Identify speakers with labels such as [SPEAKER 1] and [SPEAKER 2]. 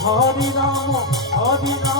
[SPEAKER 1] Hari Rama, Hari Rama.